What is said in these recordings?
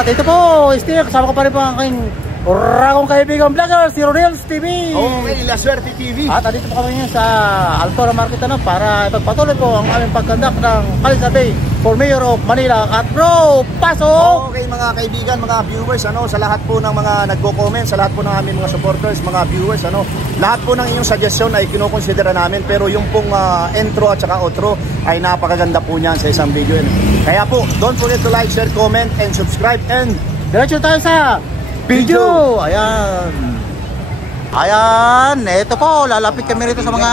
At ito po, Steve, kasama ko pa rin po ang aking ragong kaibigang vlogger, si Ronels TV. Okay, La Suerte TV. At andito po kami ngayon sa Altora Market para ipagpatuloy po ang aming pagkandak ng Kali Survey for Mayor of Manila. At bro, pasok! Okay mga kaibigan, mga viewers, sa lahat po ng mga nagko-comment, sa lahat po ng aming mga supporters, mga viewers, lahat po ng inyong suggestion ay kinukonsidera namin, pero yung pong intro at saka outro ay napakaganda po niyan sa isang video. Kaya po, don't forget to like, share, comment, and subscribe, and diretso tayo sa video. Ayan, ito po, lalapit kami rito sa mga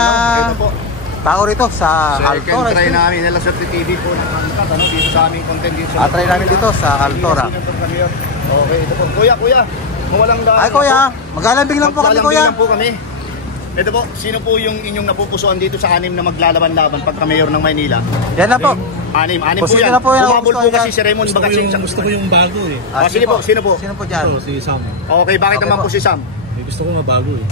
tao rito sa Altora. Try namin La Suerte TV po ng dito sa aming content dito. Try namin dito sa Altora. Okay, ito po. Kuya, kung walang daan. Ay kuya, maglalambing lang po kami kuya. Maglalambing lang po kami. Ito po, sino po yung inyong napupusuan dito sa anim na maglalaban-laban pagka-mayor ng Maynila? Yan na po. Anim po yan. Bumabol po kasi si Raymond Bagasin. Gusto ko yung bago eh. Sige po, sino po? Sino po dyan? Si Sam. Okay, bakit naman po si Sam? Gusto ko nga bago eh.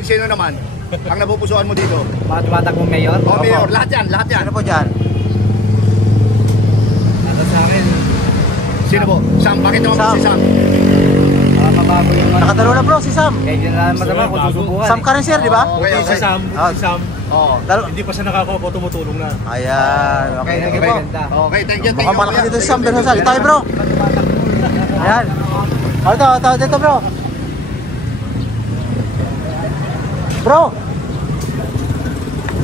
Sino naman? Ang napupusuan mo dito? Mga tumatakbong mayor? Oh, mayor, lahat yan. Sino po dyan? Sa akin. Sino po? Sam, bakit naman po si Sam? Mabago yung mga... Nakadalo na bro si Sam. Medyo na masama kung susubukan. Sam ka rin sir, di ba? Okay. Si Sam. Hindi pa siya nakakapo, tumutulong na. Ayan, okay, thank you po. Okay, thank you. Mukhang malakas dito si Sam, pero sali tayo bro. Ayan. Ito, dito bro. Bro.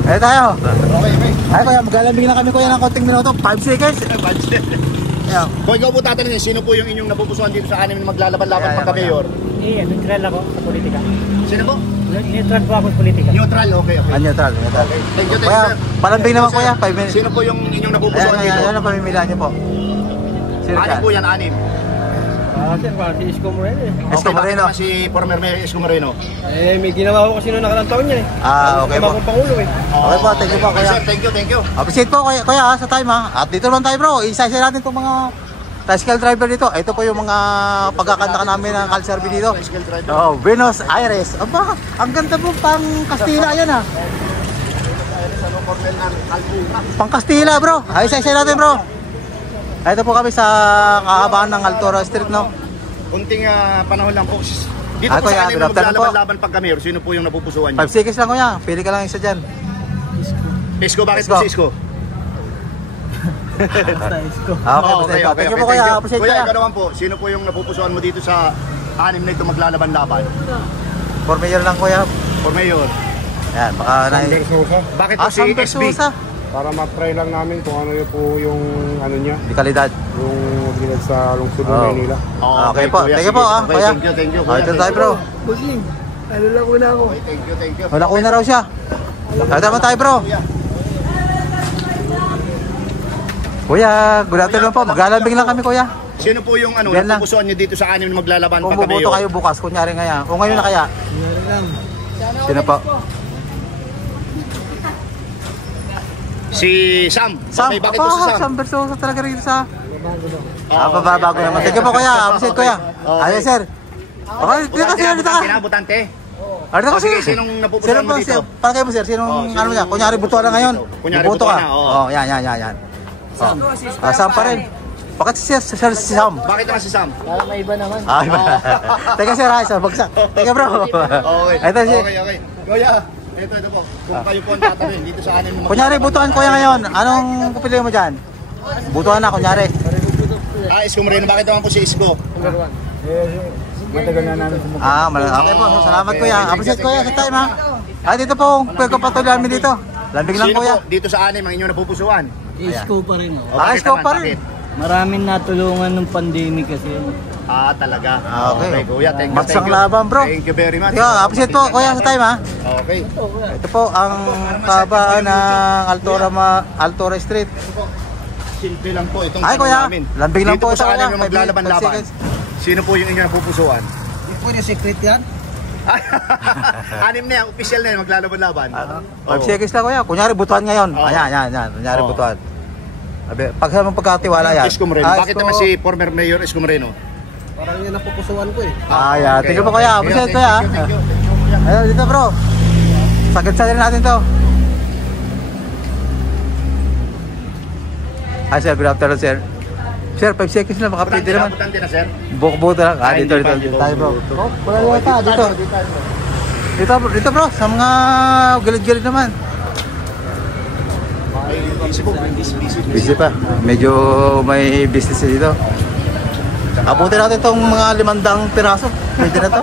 Ayan tayo. Okay. Ay kuya, maglalambing na kami kuya ng konting minuto. 5 seconds. Ayan. Kung ikaw po tatanungin, sino po yung inyong napupusuan dito sa anim na maglalaban-laban pagka-mayor? Neutral ako sa politika. Sino po? Neutral po ako sa politika. Neutral, okay. Neutral. Thank you, Kuya, sir. palambing naman kuya, 5 minutes. Sino po yung inyong napupusuan dito? Ayan ang pamimilaan niyo po. Sino Anim dyan? po yan, anim. Sir, si Isko Moreno eh. Isko Moreno. Si former Mayor Isko Moreno. May ginawa ko kasi noong nakarang taon niya eh. Okay po. Kung Pangulo eh. Okay po, thank you po kuya. Sir, thank you. Appreciate po kuya sa time ha. At dito naman tayo bro, isa-isa natin itong mga tricycle driver dito. Ito po yung mga pagkakanta namin ng Kali Survey dito. Tricycle driver. Oh, Buenos Aires. Aba, ang ganda po pang Kastila yan ha. Pang Kastila bro. Ay, isa-isa natin bro. Ito po kami sa kahabaan ng Altora Street no. Kunting panahon lang po. Dito po kuya, sa anim good na afternoon po. maglalaban-laban pagka-mayor, sino po yung napupusuan 5 niyo? seconds lang kuya. Pili ka lang isa dyan. Isko, bakit Isko. po si Isko? Okay. Thank you po kuya. Appreciate Kuya, kuya. ikaw naman po, sino po yung napupusuan mo dito sa anim na ito maglalaban-laban? For mayor lang kuya. For Mayor. Yan, baka Bakit po si Sam SB? Versosa. Para ma-try lang namin kung ano yung po yung ano niya, Di kalidad. yung maglilid sa lungsod ng Maynila. Okay po. kuya, Thank you sige. po Okay, kuya. Thank you. Ito tayo bro. Busing, ano lang una ako. Okay, thank you. Wala ko na raw siya. Ito naman tayo bro. Kuya, good afternoon po. Maglalambing lang kami kuya. Sino po yung Yan lang. napupusuan niyo dito sa anim na maglalaban Kung buboto pagka-mayor? kayo bukas, kunyari ngayon. Kung ngayon na kaya. Sino po? Si Sam. Sam. Okay, bakit po si Sam? Sam Versosa talaga rito sa... Babago naman. Thank you po kuya. Appreciate kuya. Ayun sir. Okay, dito ka sir. Dito ka. Kinabutante. Ano ka Sige, sir? sinong napupusuan mo dito? Para kayo mo sir, sinong ano niya? Kunyari butuan na ngayon. Kunyari Buto butuan ka. na, oo. Oh, yan. Sam pa rin. Bakit si Sam? Bakit naman si Sam? Para may iba naman. Iba. Teka sir, sa bagsak. Teka bro. Okay. Ito si... Okay. Kuya, ito po. Kung kayo po ang tatanungin dito sa anim na Kunyari butuan kuya ngayon. Anong pipiliin mo dyan? Butuan na kunyari. Isko Moreno, bakit naman po si Isko? Matagal na namin sa Okay po. Salamat kuya. Appreciate kuya sa time ha. Dito po, pagkapatuloy namin dito. Lambing lang Sino kuya. po dito sa anim ang inyong napupusuan? Isko pa rin oh. Bakit Isko naman? pa rin. Bakit? Maraming natulungan ng pandemic kasi. Talaga. Okay. Kuya, thank you. Bagsang laban bro. Thank you very much. Kaya, appreciate po kuya sa time ha. Okay. Ito po ang kahabaan ng Altora Street. Simple lang po itong Ay, tanong kuya. namin. Lambing lang Dito po sa ito, anim kuya. na maglalaban-laban. 5 seconds. Sino po yung inyong napupusuan? Hindi po yung secret yan. Anim na yan, official na yan, maglalaban-laban. 5 seconds lang kuya. Kunyari butuan ngayon. Oo. Ayan. Kunyari Oo. butuan. Pag sa mga pagkatiwala yan. Isko Moreno. Bakit Isko. naman si former Mayor Isko Moreno? Parang yun napupusuan ko eh. Yeah. Tingnan po kuya. Appreciate kuya. Thank you. Ayun, dito bro. Sagad-sagad natin to. Hi sir, good afternoon sir. Sir, 5 seconds na, baka pwede naman. Butante na, sir. Buko-buko na lang. Ah, Ay, dito hindi pa, tayo bro. dito. Oh, wala yata, dito. Dito bro, sa mga gilid-gilid naman. Busy pa. Medyo may business dito. Abutin natin itong mga 500 piraso. Pwede na to.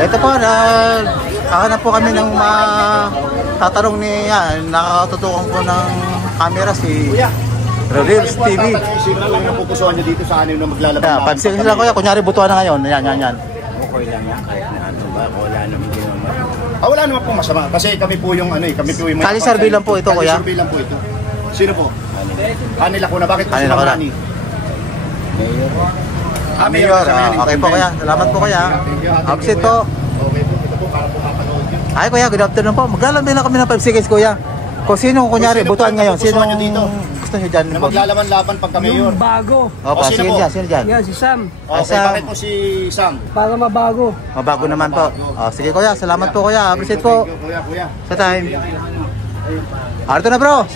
Ito po, nakahanap po kami ng tatanong ni nakakatutukan po ng camera si Rodriguez TV. Sino lang ang pupusuan nyo dito sa anim na maglalaban? Yeah, 5 seconds lang kuya, kunyari butuan na ngayon. Yan. Okay lang yan, kahit na ano ba, wala naman din naman. Wala naman po masama. Kasi kami po yung kami po yung... Kali survey lang po ito, kuya. Kali survey lang po ito. Sino po? Kanila ko na. Bakit po Kanila sila ko na. Rani? Mayor. Okay po kuya. Salamat po kuya. Upset po. Okay po. Ito po para po mapanood nyo. Ay kuya, good afternoon po. Maglalambing lang kami ng 5 seconds kuya. Kung sino kunyari Kung sino butuan po ngayon, pupusuan sino nyo dito? gusto nyo dyan? Na maglalaban-laban pagka mayor. Bago. Opo, sino sino po? dyan? Sino dyan? Yan, si Sam. Okay, Sam. bakit po si Sam? Para mabago. Mabago naman po. Sige kuya, salamat po kuya. Appreciate po Thank you, kuya. sa time. Arto na bro.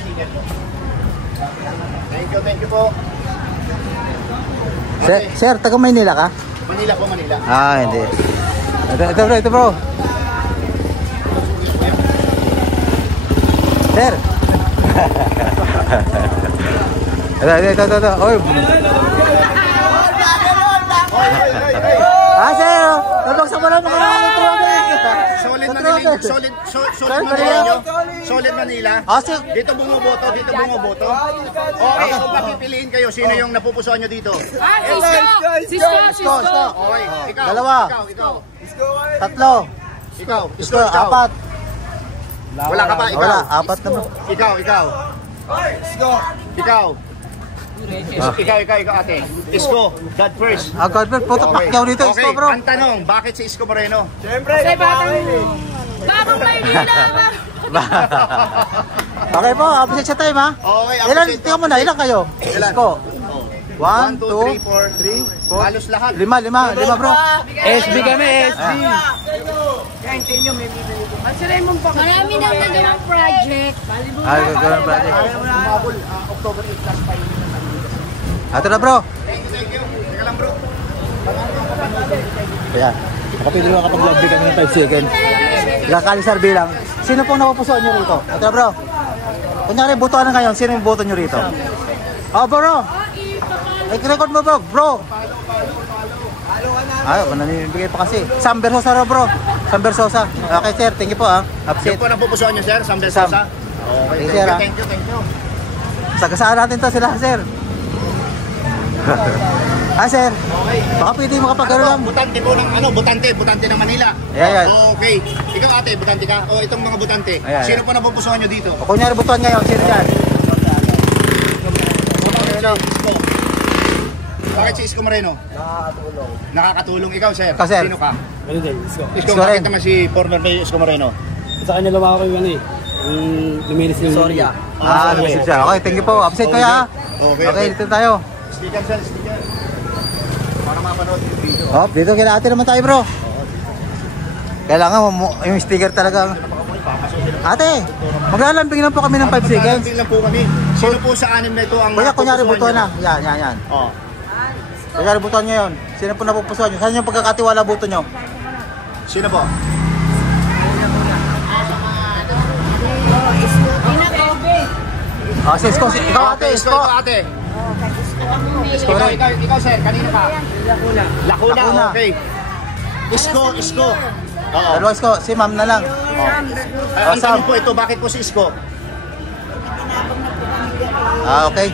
Thank you po. Sir, taga Maynila ka? Manila po, Manila. Ah, hindi. Ito bro. Sir. Ito. Oy. Sir. Nabaksa mo lang mga Solid Manila. Solid Manila. Solid Manila. Sir. Dito bumoboto. Okay, kung papipiliin kayo, sino yung napupusuan nyo dito? Sisko! Okay, ikaw. Dalawa. Ikaw. Tatlo. Ikaw. Isko, apat. Wala ka pa, ikaw. Wala, apat na bro. Ikaw. Ikaw, ate. Isko, God first. God puto pakyaw dito, Isko bro. Ang tanong, bakit si Isko Moreno? Kasi batang Maynila! Okay po, appreciate sa time ha. Okay, Ilan, tingnan mo na, ilan kayo? Ilan? Isko. 1, 1, 2, 2, 3, 4. 3, 4. Halos lahat. 5 bro. SB kami, SB. Marami nang nagawang project. Gagawin project. Umabol, October 8 last 5. Ato na bro. Thank you. Teka lang bro. Ayan. Kapili mo kapag lobby kami ng 5 seconds. Kakalisar bilang. Sino pong napupusuan nyo rito? Ato na bro. Kunyari, butuan na ngayon. Sino yung boto nyo rito? Bro. I-record mo bro. Ayaw, nanibigay pa kasi. Sam Bersosa raw bro. Sam Bersosa. Okay sir, thank you po Yung Upset. po napupusuan nyo, sir? Sam Del Sam. Sosa? Okay, Thank you, sir, thank you. Sagasaan natin to sila sir. Sir. Baka pwede mo kapag lang. Butante po ng butante ng Manila. Ayan. Okay. Ikaw ate, butante ka? O itong mga butante. Ayan. Sino po napupusuan nyo dito? O kunyari butuan ngayon, sino dyan? Bakit si Isko Moreno? Nakakatulong. Ikaw, sir? Ikaw, sir. Sino ka? Ano din, Isko. Isko, Isko bakit rin. naman si former Mayor Isko Moreno? Sa kanya lumako yung ano eh. Yung luminis yung... Sorya. Lumisip siya. Okay, thank you po. Upset ko ya. Okay, dito tayo. Sticker, sir. Sticker. Para mapanood yung video. Dito kila ate naman tayo bro. Kailangan yung sticker talaga. Ate, maglalambing lang po kami ng 5 seconds. Maglalambing lang po kami. Sino po sa anim na ito ang Kunyari butuan nyo? na. Yan. Oh. Kunyari butuan nyo yun. Sino po napupusuan nyo? Saan yung pagkakatiwala buto nyo? Sino po? Isko. Ikaw ate, Isko. Ikaw ate. Ikaw sir, kanina ka? Lacuna. Okay. Isko. Oo. Dalawa Isko, si ma'am na lang. Ang tanong po ito, bakit po si Isko? Okay.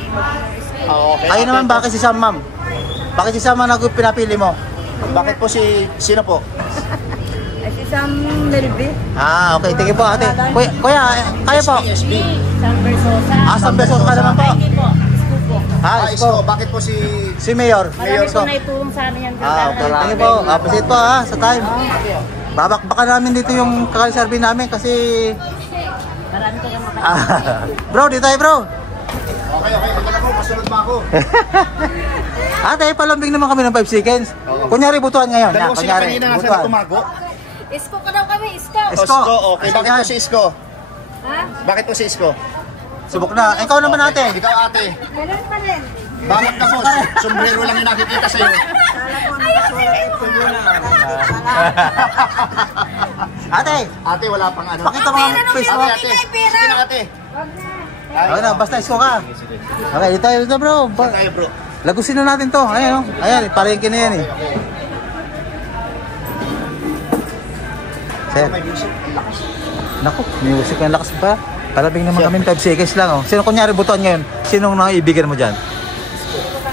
Okay. Kayo naman bakit si Sam ma'am? Bakit si Sam ang pinapili mo? Bakit po sino po? Si Sam Melvin. Okay. Thank you po ate. Kuya, kaya po. SB. Sam Bersosa. Sam Bersosa ka naman po. Hindi po. Isko po. Isko. Bakit po si... Si Mayor. Marami Isko. po naitulong sa amin yan. Okay. Thank you po. Appreciate po sa time. Babakbakan namin dito yung kakalisarbi namin kasi... Marami ka lang makakita. Bro, dito tayo bro. Okay. Ito na po, masunod mo ako. Ate, palambing naman kami ng 5 seconds. Kunyari butuan ngayon. Dalawa sila Kunyari, kanina nasa butuan. tumago. Isko ka daw kami, Isko. Isko. Okay. Bakit po si Isko? Ha? Bakit po si Isko? Subok na. Ikaw naman ate. Ikaw ate. Ganun pa rin. Bakit ka boss? Sombrero lang yung nakikita sa'yo. Ate, Ate, wala pang ano. pakita mo ang face mo. Ate, sige na ate. Okay na, basta isko ka. Okay, dito bro. Tayo bro. Lagusin na natin to. Ayan, oh. Ayan, palengke na yan eh. Sir. Naku, music ang lakas pa. Palabing naman kami 5 seconds lang oh. Sino kunyari butuan ngayon? Sinong naibigan mo dyan?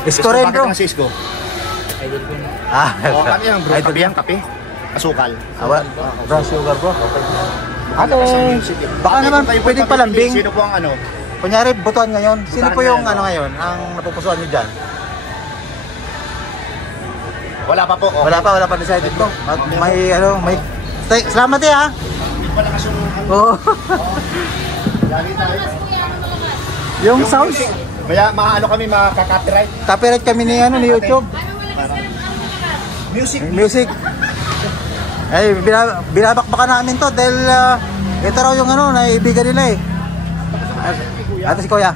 Isko rin bro. Bakit ang Cisco? Ah, O, ano yan bro? Idol Kape yan, kape? Asukal? Awa, brown sugar bro. Ate, baka Ate, naman kung kayo po pwedeng papipili, palambing. Sino po ang ano? Kunyari butuan ngayon. Sino Butuan po yung ngayon, ano ngayon? Ang napupusuan nyo dyan? Wala pa po. Wala pa decided to. May ano, may... Salamat eh ha. Hindi pa nakasunuhan. Oo. Lagi tayo. Yung sounds, Maya, maano kami, makaka-copyright. copyright kami ni ano ni YouTube. Music. Music. Ay, binabakbakan namin to dahil ito raw yung ano, naibigan nila eh. Ate si Kuya.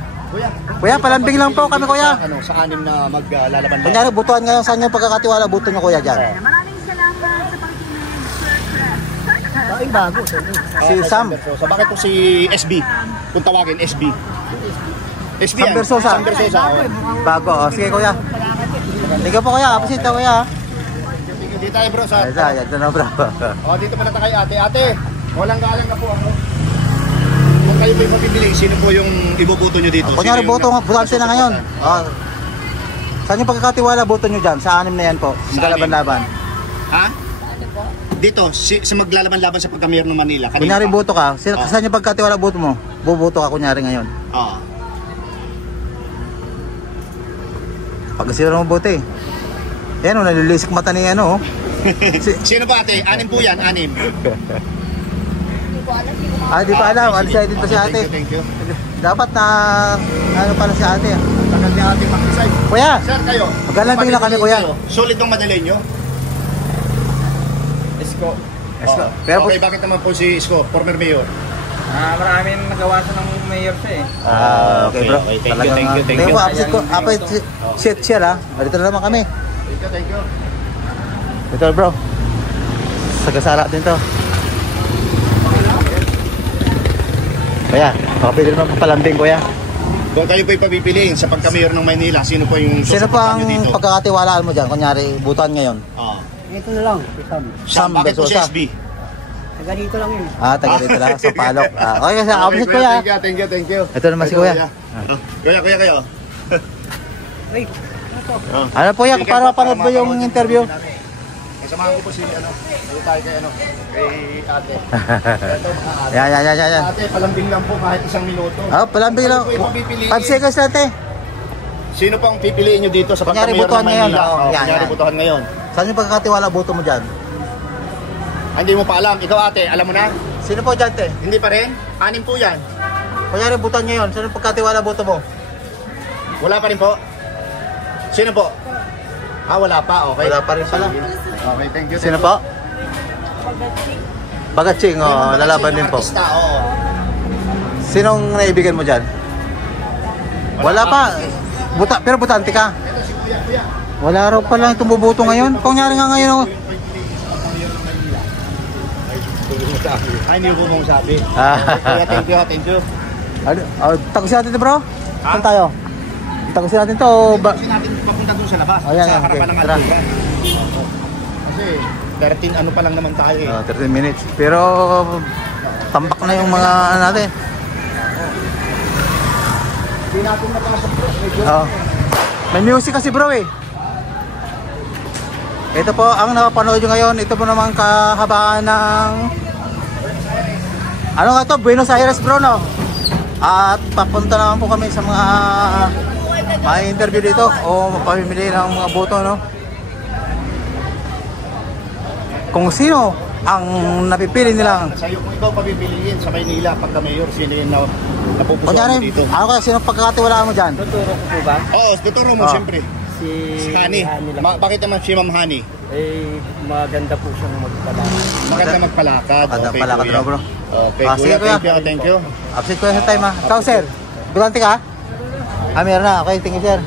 Kuya, palambing lang po kami Kuya. Ano, sa anim na maglalaban na. Kunyari, butuan ngayon, saan yung pagkakatiwala buto nyo Kuya dyan? Maraming salamat sa pakikinig. Ay, bago. Si Sam. So, bakit po si SB? Kung tawagin, SB. SB Sam yan. Versosa. Sam Versosa. Oh. Bago, oh. Sige Kuya. Sige po Kuya, appreciate po Kuya. Dito tayo bro sa... Ay, ito na bro. O, dito pa na tayo ate. Ate, walang galang na po ako. Kung kayo po yung mapipili, sino po yung ibubuto nyo dito? Kunyari, Sino yung butuan na ngayon. Oh. Saan yung pagkakatiwala buto nyo dyan? Sa anim na yan po. Sa Maglalaban-laban. Ha? Dito, si maglalaban-laban sa pagka-mayor ng Manila. Kanina Kunyari pa. buto ka. Saan yung pagkakatiwala buto mo? Bubuto ka kunyari ngayon. Oo. Pag sila mo buti. Yan o, nalilisik mata ni ano. Sino ba ate? Anim po yan, anim. Di pa alam. Undecided pa si ate. Thank you. Dapat na ano pala si ate. Tagal ni ate mag-decide. Kuya, Sir, kayo. Maglalambing na kami, kuya. Solid ng madali nyo? Isko. Isko. Oo. Pero Okay, bakit naman po si Isko, former mayor? Maraming nagawa siya ng mayor siya eh. okay bro. Okay, thank you, Talagang, thank you, thank Thank you. you, appreciate ko. Shit share ha. Dito na naman kami. Thank you. Ito bro. Sagasara din to. Kuya, makapili naman palambing kuya. Kung kayo po ipapipiliin sa pagka-mayor ng Maynila, sino po yung Sino pa susuportahan ang nyo dito? pagkakatiwalaan mo dyan? Kunyari, butuan ngayon. Oo. Ito na lang, si Sam. Sam, bakit po si Versosa. SB? Taga dito lang yun. Taga dito lang, sa palok. Okay, kasi appreciate kuya. Thank you. Ito naman si kuya. Kuya, kayo. Ay, Ano po yan, para mapanood mo yung interview? Samahan ko po si tayo kay kay ate. Yan. Ate, palambing lang po kahit isang minuto. Palambing lang. Sino po ipapipiliin? 5 seconds lang te. Sino po ang pipiliin nyo dito sa Kunyari, pagka-mayor butuhan ng ngayon. Maynila? Oo, yan, Kunyari, yan. butuhan ngayon. Saan yung pagkakatiwala buto mo dyan? Hindi mo pa alam. Ikaw ate, alam mo na? Sino po dyan te? Hindi pa rin? Anim po yan. Kunyari, butuhan ngayon. Saan yung pagkakatiwala buto mo? Wala pa rin po? Sino po? Wala pa. Okay. Wala pa rin pala. Okay, thank you. Sino po? Bagatsing, lalaban din po. Artista, oo. Sinong naibigan mo dyan? Wala pa. Pero butante ka. Wala raw pala itong bubuto ngayon. Kung nyari nga ngayon. Hindi ko mong sabi. Thank you. Tagusin natin ito bro? Saan tayo? Tagusin natin ito. Kasi natin papunta doon sa labas. Yan, sa okay. harapan ng Tara. Alturan. Kasi 13 ano pa lang naman tayo eh. 13 minutes. Pero tambak na yung mga natin. Hindi natin napasok bro. May music kasi bro eh. Ito po ang napapanood nyo ngayon. Ito po naman kahabaan ng ano nga to? Buenos Aires bro no? At papunta naman po kami sa mga may interview dito o mapamimili ng mga boto no? Kung sino ang napipili nilang Sa'yo kung ikaw papipiliin sa Maynila pagka-mayor, sino yung napupusuan kunyari, mo dito? ano kaya sino pagkakatiwalaan mo dyan? tuturo ko po ba? Oo, tuturo mo siyempre. Si Hani. lang. Bakit naman si Ma'am Hani? Maganda po siyang magpalakad. Maganda magpalakad. Maganda Okay, palakad kuya. bro. Okay, Sige, kuya. kuya. Thank you. Absent ko sa time ha. Ikaw sir, Butante ka? Ah, meron na. Okay, thank you, sir.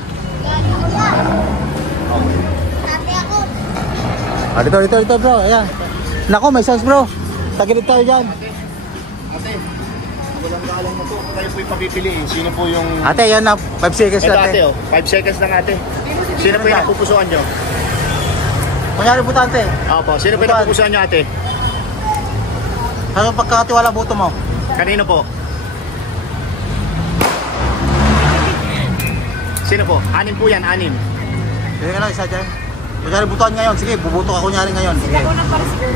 Ah, dito, bro. Ayan. Nako, may sauce, bro. Tagilid tayo dyan. Ate, walang galang na po. Kayo po yung papipiliin. Sino po yung... Ate, yan na. 5 seconds Ito lang, ate, ate. oh. 5 seconds lang ate. Sino po yung napupusuan nyo? Kunyari, butante. Opo, sino po yung Butuan. napupusuan nyo ate? Ano pagkakatiwala buto mo? Kanino po? Sino po? 6 po yan, 6. Sige ka lang, isa dyan. Kunyari, butuan ngayon. Sige, bubuto ka kunyari ngayon. Sige.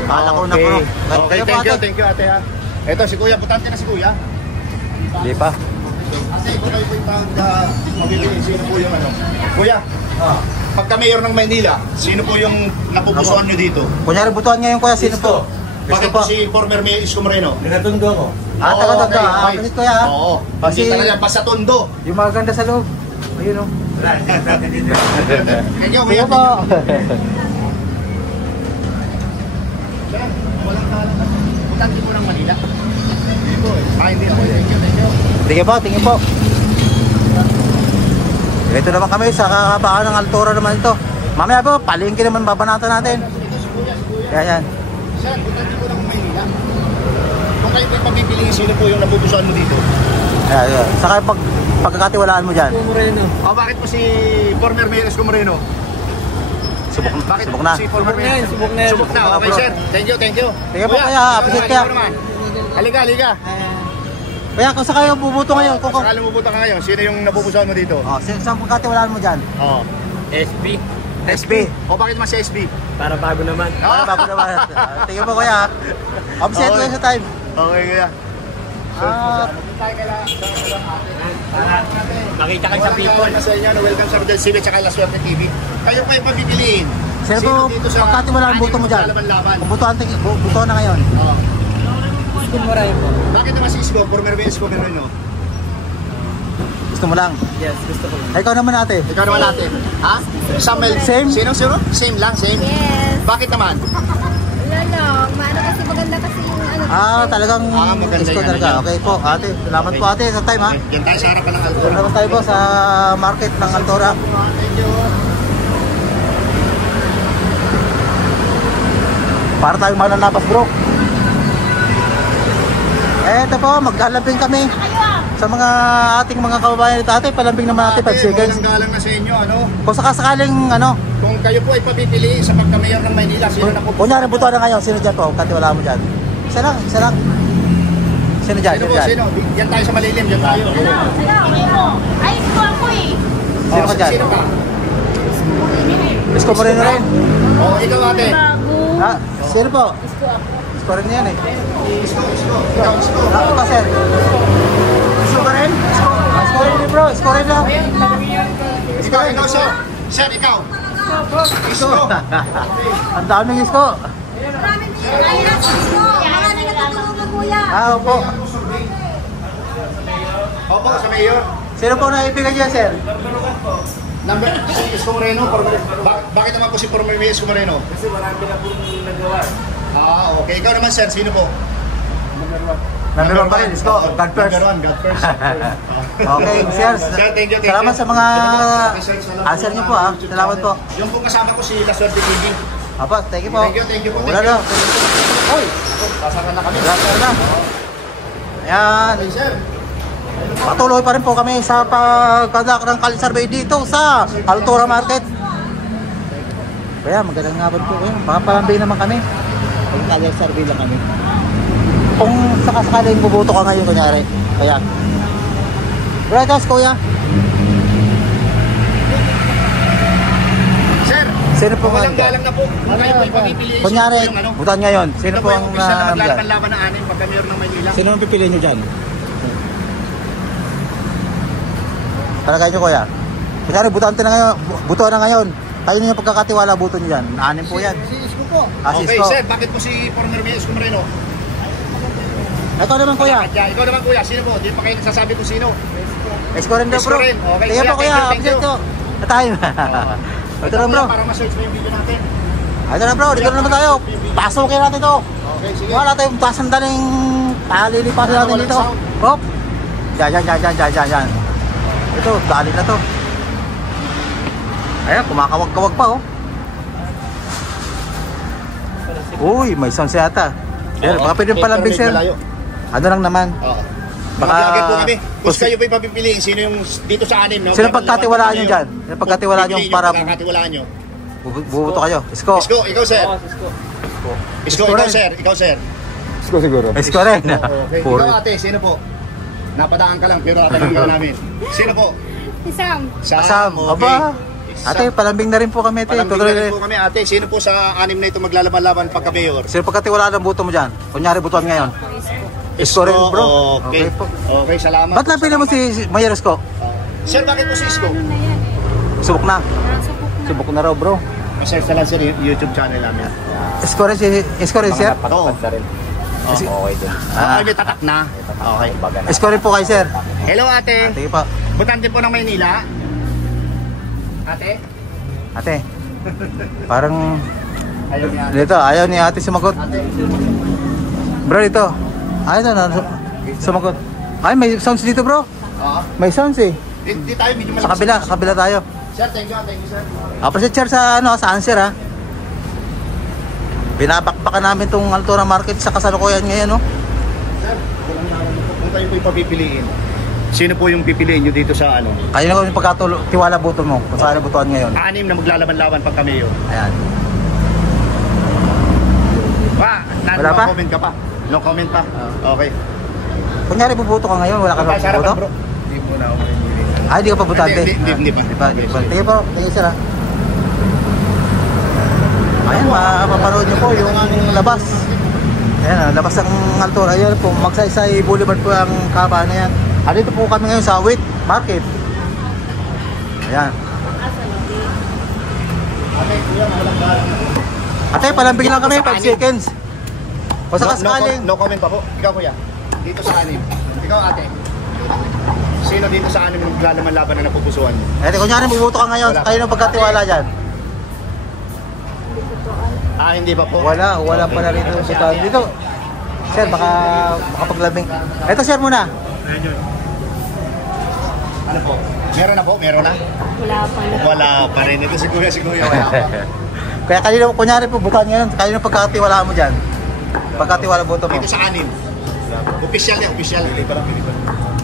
Kala ko na, bro. Okay, thank you ate ha. Ito si kuya, butante na si kuya. Hindi pa. Ate, ikaw kayo po yung mabibili. Sino po yung ano? Kuya, pagka mayor ng Maynila, sino po yung napupusuan nyo dito? Kunyari, butuan ngayon, kuya. Sino po? Bakit po si former Mayor Isko Moreno? Nagatundo ako. Ah, taga-tondo. okay, Ah, okay. pinit kuya. Ah. Oo. Kasi Hindi talaga, basta tondo. yung mga ganda sa loob. Ayun, oh. Wala, hindi natin dito. Thank you, Sige kuya. po. Walang kalang na. Butante po ng Manila. Hindi po eh. Ah, hindi ako. Thank you. Sige po, tingin po. Ito naman kami sa kakabaan ng Altura naman ito. Mamaya po, palingki naman babanatan natin. Yan. Sir, butante po ng Maynila. Kung kayo po yung papipiliin, sino po yung napupusuan mo dito? Yan. Saka pagkakatiwalaan mo dyan. O bakit po si former Mayor Isko Moreno? Bakit Subok na. si former Mayor? Subok na. Subok na. Okay, sir. Thank you. Sige po, kaya, appreciate kaya. ikaw naman. Halika. Kaya kung sa kayo bubuto ngayon, kung Sakala mo buta ka ngayon, sino yung napupusuan mo dito? saan pagkakatiwalaan mo dyan? Oo. SB. SB. O bakit naman si SB? Para bago naman. Para bago naman. Tingin po kuya. Upset kayo sa time. Okay, kaya. Makita kayo sa people. Sa inyo, welcome sa Rodel TV at La Suerte TV. Kayo pa yung papipiliin. Sino po pagkatiwalaan buto mo dyan? Laban-laban. Kung buto na ngayon. Oo. Isko Moreno. Bakit naman si Isko? Former Mayor Isko Moreno. Gusto mo lang. Yes, gusto ko. Ikaw naman ate. Ikaw naman natin. Ha? Samuel. Same? Sino? Same lang, same. Yes. Bakit naman? Wala lang. Maano kasi maganda kasi yung ano. Talagang maganda gusto yung talaga. ano Okay po, ate. Salamat po ate sa time ha. Yan tayo sa harapan ng Altura. Salamat tayo po sa market ng Altora. Thank you. Para tayong mananapas bro. Ito po, maglalambing kami sa mga ating mga kababayan dito. Ate, palambing naman natin 5 seconds. Walang galang na sa inyo, ano? Kung sakasakaling Kung kayo po ay papipiliin sa pagka-mayor ng Maynila, sino na po? kunyari buto na ngayon, sino dyan po? Katiwala mo dyan. Isa lang. Sino dyan? Sino po? Sino? Yan tayo sa malilim, yan tayo. Ay, ito ako eh. Sino ka dyan? Sino ka? Isko Moreno rin. Oo, ikaw ate. Ha? Sino po? Isko rin yan eh. Isko. Ikaw, Isko. Ito sir. Isko ka rin? Isko rin bro. Isko rin lang. Ikaw, sir. Sir, ikaw. Isko. Ang daming Isko. Maraming Maraming natutulog kuya. Opo. Opo, sa mayor. Sino po naibigan niya sir? Number, si Isko Moreno. Bakit naman po si former Mayor Isko Moreno? Kasi marami na pong nagawa. Okay. Ikaw naman, sir. Sino po? Number 1 pa rin. Isko. God first. Number 1, God first. Okay, sir. Sir, thank you. Salamat sa mga answer niyo po ha. Salamat po. Yung pong kasama ko si La Suerte TV. Apo, thank you po. Thank you po. Wala na. Hoy, Pasakan na kami. wala na. Ayan. Okay, sir. Patuloy pa rin po kami sa pagkadak ng Kali Survey dito sa Altura Market. Kaya magandang hapon po. Pakapalambing naman kami. Kung Kali Survey lang kami. Kung sakasakaling bubuto ka ngayon kunyari. Kaya. Right house kuya. Sir, Sino po walang nga? galang na po. Kayo po ipapipiliin. Kunyari, Sino po yung ano? butan ngayon. Sino po ang Isa na maglalaban-laban ng anin pagka mayor ng Maynila? Sino ang pipiliin nyo dyan? Talagay nyo kuya. Kunyari, butante na ngayon. Buto na ngayon. Kayo nyo yung pagkakatiwala buto nyo dyan. Anim po yan. Si Isko po. Si Okay, Isko. sir, bakit po si former Mayor Isko Moreno? Ito naman kuya. Ikaw naman kuya, sino po? Hindi pa kayo nagsasabi kung sino. Isko rin daw Isko bro. rin. Okay, Tingnan po kuya. thank you. Upset ko. Na tayo. Ito na bro. Para ma-search mo yung video natin. Ito na bro. Dito na naman tayo. Pasukin natin to. Okay, sige. Wala tayong tasandaling lilipasin natin Walang dito. sound. Hop. Yan. Ito, dali na to. Ayan, kumakawag-kawag pa oh. Uy, may sound siya ata. Sir, baka pwede palambing sir. Ano lang naman. Oo. Baka- Mga vlogger po kami. Kung kayo po ipapipiliin, sino yung dito sa anim, no? Sino pagkatiwalaan nyo dyan? Sino pagkatiwalaan nyo para Pagkatiwalaan nyo. bubuto kayo? Isko. Isko, ikaw sir. Cisco. Isko, Isko ikaw rin. sir. Ikaw sir. Isko siguro. Isko rin. Okay. Puro. Ikaw ate, sino po? Napadaan ka lang, pero tatanong ka namin. Sino po? Isang. Asam. Aba. Ate, palambing na rin po kami ate. Palambing Tuloy na rin po kami ate. Sino po sa anim na ito maglalaban-laban pagka-mayor? Sino pagkatiwalaan ang buto mo dyan? Kunyari butuan ngayon. Isko rin bro. Okay. po. Okay, salamat. Ba't lang pili mo si Mayor Isko? Sir, bakit po si Isko? Ano na yan? Subok na. Nasubok na. Subok na raw bro. Sir, sa lang sir, YouTube channel namin. Isko rin sir? Oo. Okay din. Okay, may tatak na. Okay. Isko rin po kay sir. Hello ate. Sige po. Butante po ng Maynila. Ate? Ate. Parang Ayaw niya. dito, ayaw ni ate sumagot. Ate. Bro, dito. Ayaw na sumagot. Ay, may sounds dito bro. Oo. May sounds eh. Di tayo medyo Sa kabila tayo. Sir, thank you sir. Appreciate sir sa sa answer ha. Binabakbakan namin tong Altura Market sa kasalukuyan ngayon no. Sir, kung kayo po ipapipiliin, sino po yung pipiliin nyo dito sa ano? Kayo na kung pagkatiwala buto mo kung saan butuan ngayon. Anim na maglalaban-laban pagka mayor. Ayan. Wala pa? No comment ka pa. No comment pa. Okay. Kunyari bubuto ka ngayon, wala ka na Sa harapan, buto? bro. Ay, hindi ka pa butante? Hindi pa. Hindi pa. Tingin po, tingin sir ha. Ayan, mapapanood nyo po yung labas. Ayan, labas ng Altura. Ayan po, Magsaysay Boulevard po ang kaba na yan. Dito po kami ngayon sa Wheat Market. Ayan. Ate, palambing lang kami, 5 seconds. O sa kasakaling. No comment pa po. Ikaw kuya. Dito sa anim. Ikaw ate. Sino dito sa anim yung maglalaban-laban na napupusuan niyo? Ate, kunyari bubuto ka ngayon, Wala. kayo na pagkatiwala dyan. Hindi pa po. Wala pa na rito butuan. Dito, sir, baka paglabing. Ito sir muna. Ano po? Meron na po? Meron na? Wala pa na. Wala pa rin. Ito si kuya wala pa. Kaya kanina, kunyari po, butuan ngayon, kayo na pagkatiwala mo dyan. Pagkatiwala buto mo. Dito sa anim. Official yan, official.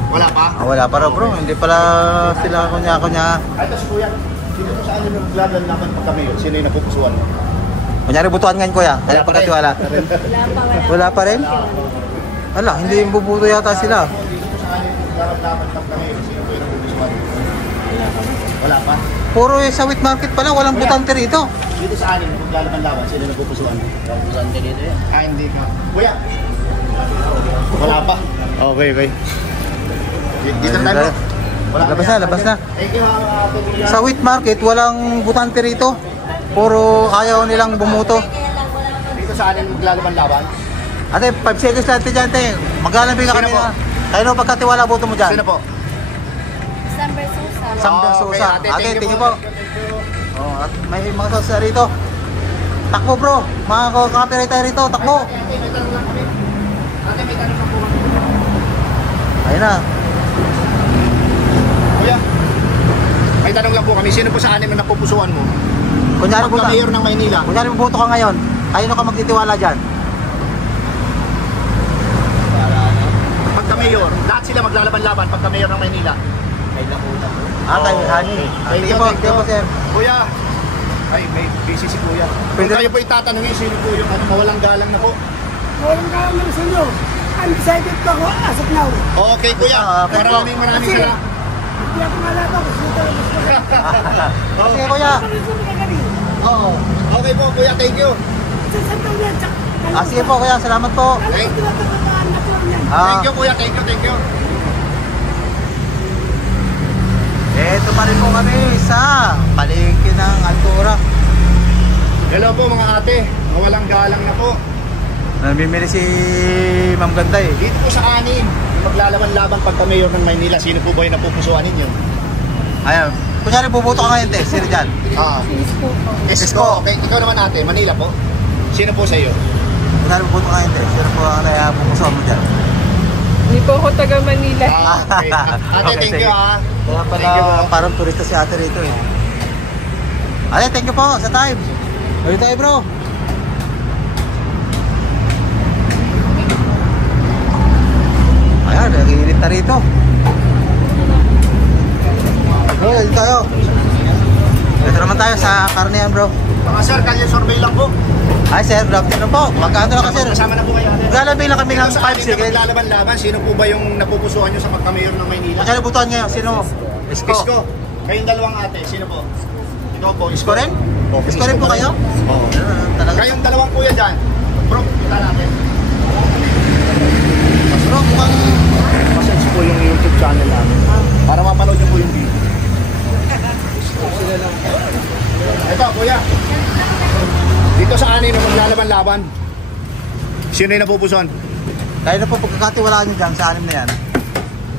Wala pa? Wala pa raw bro, hindi pala sila kunya. Ito si kuya. Dito sa anim yung maglalaban pagka mayor. Sino yung napupusuan mo? Kunyari butuan ngayon kuya, kaya Wala pa pagkatiwala. Wala pa rin? Ala, hindi yung bubuto yata sila. Dito sa anim yung maglalaban pagka mayor. Sino yung napupusuan mo? Wala pa? Puro sa Wheat Market pala, walang butante rito. Dito sa anim yung maglalaban sino yung napupusuan mo? Butante dito yan. Hindi ka. Kuya. Wala pa? Okay. Dito na tayo. Labas na. Thank you ate kuya. Sa Wheat Market, walang butante rito. Puro ayaw nilang bumuto. Dito sa anim maglalaban-laban. Ate, 5 seconds lang ito dyan, te. Maglalambing ka Sino kami po? na. Kayo na pagkatiwala buto mo dyan. Sino po? Isang versus isa. Samber Okay, Sosa. ate, Ate, thank you tingin po. po. Oh, at may mga sosa rito. Takbo bro. Mga copyright tayo rito. Takbo. Ayun na. Kuya. May tanong lang po kami. Sino po sa anim na napupusuan mo? Kunyari buta. Pagka-mayor ng Maynila. Kunyari buto ka ngayon. Kayo na ka magtitiwala dyan. Pagka-mayor. Lahat sila maglalaban-laban pagka-mayor ng Maynila. Kay Hani. Tingin po, sir. Kuya. Ay, may busy si kuya. Kung Pwede- kayo po itatanungin, sino po yung mawalang galang na po? Walang kaya naman sa inyo. Undecided pa ako as of now. Okay kuya. Okay, Maraming Kasi, salamat. hindi ako malata kung sino talaga gusto ko. Sige kuya. Kami ko magagaling. Oo. Okay po kuya, thank you. Sa sandang yan, tsaka Sige po kuya, salamat po. ano ko tinatapapaan na lang yan. Thank you kuya, thank you. Eto pa rin po kami sa palengke ng Altura. Hello po mga ate. Mawalang galang na po. Namimili si Ma'am Ganda eh. Dito po sa anim, maglalaban-laban pagka-mayor ng Maynila. Sino po ba yung napupusuan ninyo? Ayan. Kunyari bubuto ka ngayon te, sino dyan? Isko po. Isko. Okay, ikaw naman ate, Manila po. Sino po sa iyo? Kunyari bubuto ka ngayon te, sino po ang napupusuan mo dyan? Hindi po ako taga Manila. Okay. Ate, thank you sige. ha. Kaya pala Thank you. parang turista si ate rito eh. Ate, thank you po sa time. Ulit tayo bro. Ayan, nag-iinit na rito. Bro, dito tayo. Dito naman tayo sa karnihan bro. Mga sir, kanya survey lang po. Hi sir, good afternoon po. Magkano lang ka sir? Kasama na po kayo ate. Maglalabay lang kami ng Sa 5 atin na seconds. maglalaban-laban, sino po ba yung napupusuan nyo sa pagkamayor ng Maynila? Magkano butuan ngayon? Sino? Isko. Isko. Kayong dalawang ate, sino po? Ikaw po, Isko rin? Oh, Isko rin po kayo? Oo. Talaga. Kayong dalawang kuya dyan. Bro, kita natin. Bro, mukhang... Message po yung YouTube channel namin. Para mapanood nyo po yung video. Ito, kuya. Dito sa anin na maglalaban-laban. Sino yung napupusuan? Kaya na po pagkakatiwalaan nyo dyan sa anim na yan.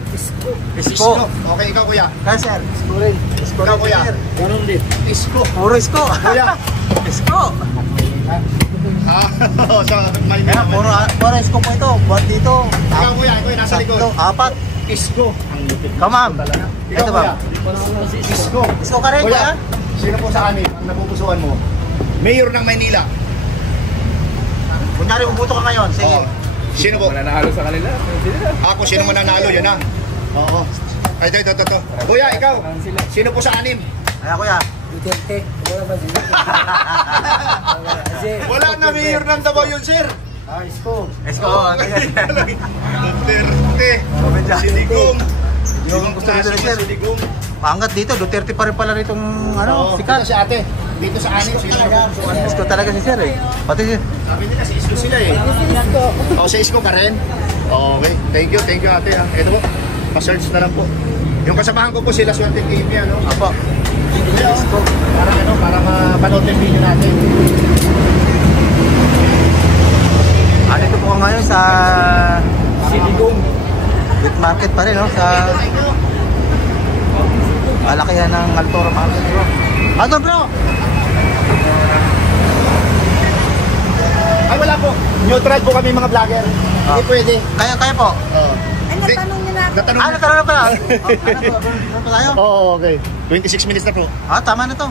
Isko. Isko. Okay, ikaw kuya. Kaya sir, Isko rin. Isko Ikaw rin kuya. sir. Ganun din. Isko. Puro Isko. Kuya. Isko. Sa may Kaya puro Isko po ito. Buat dito. Ikaw kuya, ikaw yung nasa likod. Tatlo, apat. Isko. Ang lupit. Kamam. Ikaw Ito kuya. ba? Isko. Isko ka rin Kuya, kuya? sino po sa anin ang napupusuan mo? Mayor ng Maynila. Kunyari bubuto ka ngayon. Sige. Oo. Sino po? Nanahalo sa kanila. Ako, sino mananalo? Yan na. Oo. Ay, ito. Kuya, ikaw. Sino po sa anim? Kaya kuya. Duterte. Wala ba sila? Wala na mayor ng Davao yun, sir. Isko. Okay. Kaya. Duterte. Medyo. Sinigong. Yung gusto nito ni sir. Sinigong. Paangat dito. Duterte pa rin pala ritong Oo, sikat. ito si ate. Dito sa anim, sino napupusuan mo? Isko talaga si sir eh. Pati si... Sabi nila, si Isko sila eh. Isko. O, si Isko ka rin? Okay. Thank you ate. Ha. Ito po. Pa-search na lang po. Yung kasamahan ko po sila Swerte TV, ano? Apo. Isko. Para mapanood yung video natin. Dito po ngayon sa Sinigong. Big Market pa rin, no? Sa malakihan ng Altora Market, bro. Ano, bro? Ay, wala po. Neutral po kami mga vlogger. Hindi pwede. Kaya po. Ano, tanong niyo na ako. Natanong. Natanong na pala. Ano pa tayo? Oo, okay. 26 minutes na po. Tama na to.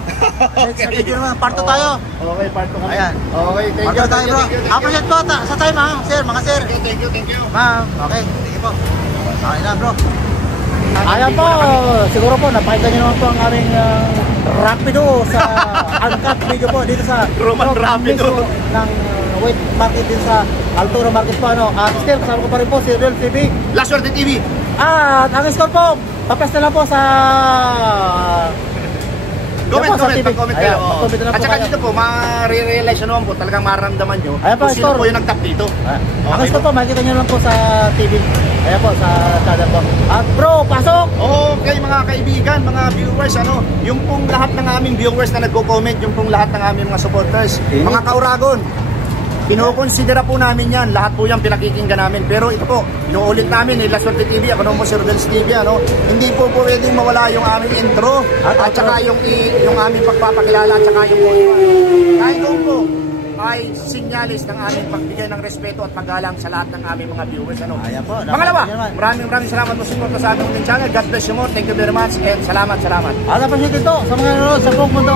Next video naman. Part 2 tayo. Okay, part 2 kami. Ayan. Okay, thank Part you. 2 tayo, bro. Appreciate po sa time, ha? Sir, mga sir. Thank you. Ma'am, okay. Sige po. Okay na, bro. Ayan po, siguro po napakita nyo naman po ang aming rapido sa uncut video po dito sa Roman Rapido mismo ng wait market din sa Altura Market po, ano. At still, kasama ko pa rin po si Real TV. La Suerte TV. At ang score po, papres na lang po sa Comment TV. kayo. Ayan, mag-comment na lang At po saka kayo. dito po, ma-realize naman po, talagang maramdaman nyo Ayan po, kung sino score. po yung nag-tap dito. Ang score po, makikita nyo lang po sa TV. Ayan po, sa channel po. At bro, pasok! Okay mga kaibigan, mga viewers, ano, yung pong lahat ng aming viewers na nagko-comment, yung pong lahat ng aming mga supporters, mga kauragon, kinukonsidera po namin yan, lahat po yan pinakikinggan namin. Pero ito po, inuulit namin, La Suerte TV, ako naman po si Rodels TV, ano, hindi po pwedeng mawala yung aming intro, at saka yung aming pagpapakilala, at saka yung kahit doon po, ay sinyalis ng aming pagbigay ng respeto at paggalang sa lahat ng aming mga viewers. Ano? Ayan po. Pangalawa, maraming salamat po sa sa aming channel. God bless you more. Thank you very much and salamat. At appreciate ito sa mga nanonood sa buong mundo.